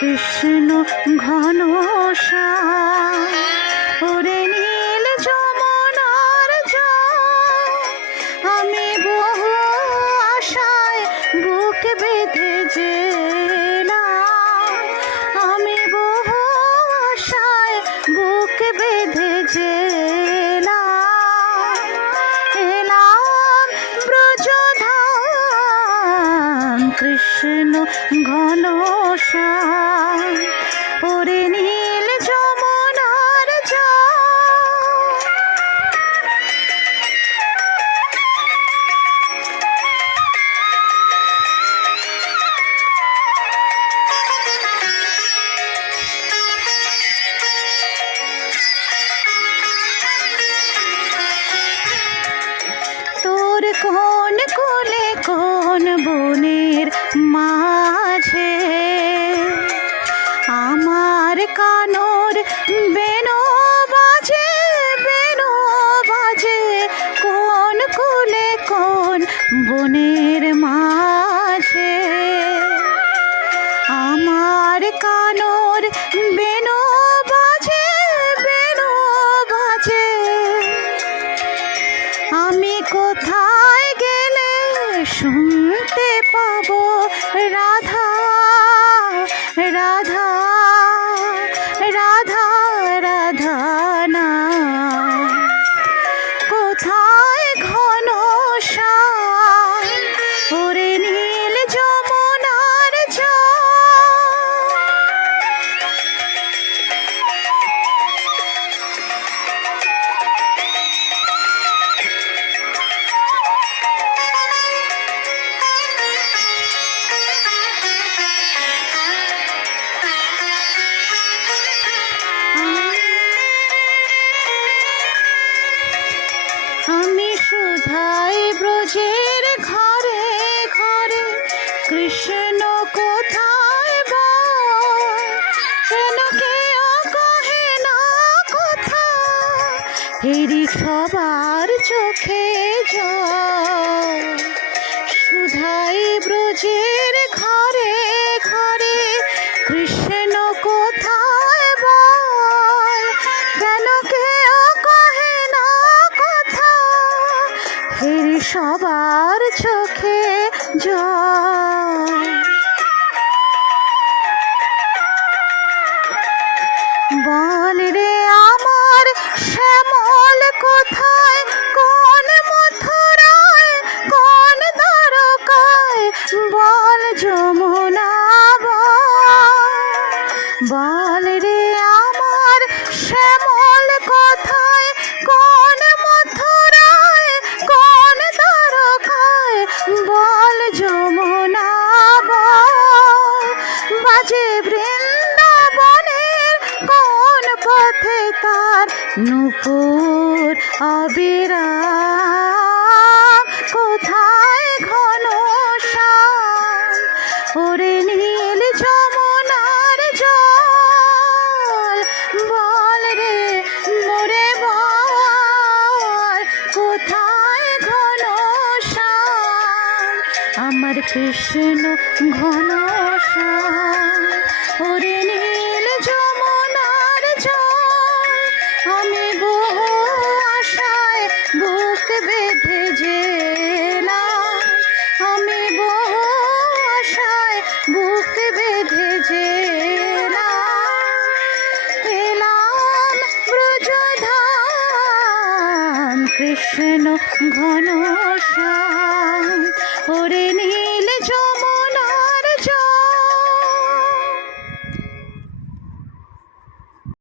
কৃষ্ণ ঘনশ্যাম ওরে নীল যমুনার জল, আমি বহু আশায় বুক বেঁধে যেলাম, আমি বহু আশায় বুক বেঁধে যেলাম, এলাম ব্রজধাম কৃষ্ণ ঘনশ্যাম ওরে নীল যমুনার জল। তোর কোন কোলে কোন বনের মাঝে আমার কানর বেনো বাজে, বেনো বাজে কোন কোলে কোন বনের মাঝে, আমার কানর বেনো বাজে, বেনো বাজে, আমি কোথায় গেলে শুনতে পাবো রাধা রাধা রাধা রাধা না, কোথায় ঘনশ্যাম ওরে নীল যমুনার জল। আমি সুধাই ব্রজের ঘরে ঘরে, কৃষ্ণ কোথায় বল, কেন কেউ কহে না কথা, হেরি সবার চোখে জল। সুধাই ব্রজের ঘরে ঘরে, কৃষ্ণ কোথায় বল, কেন কেউ কহে না কথা, হেরি সবার চোখে জল। বল রে আমার শ্যামল কোথায়, কোন মথুরায় কোন দ্বারকায়, বল যমুনা বল রে আমার শ্যামল কোথায়, কোন মথুরায় কোন দ্বারকায়, বল যমুনা বল, বাজে বৃন্দাবনের কোন পথে তার নূপুর অবিরাম, কোথায় ঘনশ্যাম ওরে নীল যমুনার জল। বল রে মোরে বল, কোথায় ঘনশ্যাম আমার কৃষ্ণ ঘনশ্যাম ওরে নীল যমুনার জল, আমি বহু আশায় বুক বেঁধে যেলাম, আমি বহু আশায় বুক বেঁধে যেলাম, এলাম ব্রজধাম কৃষ্ণ ঘনশ্যাম।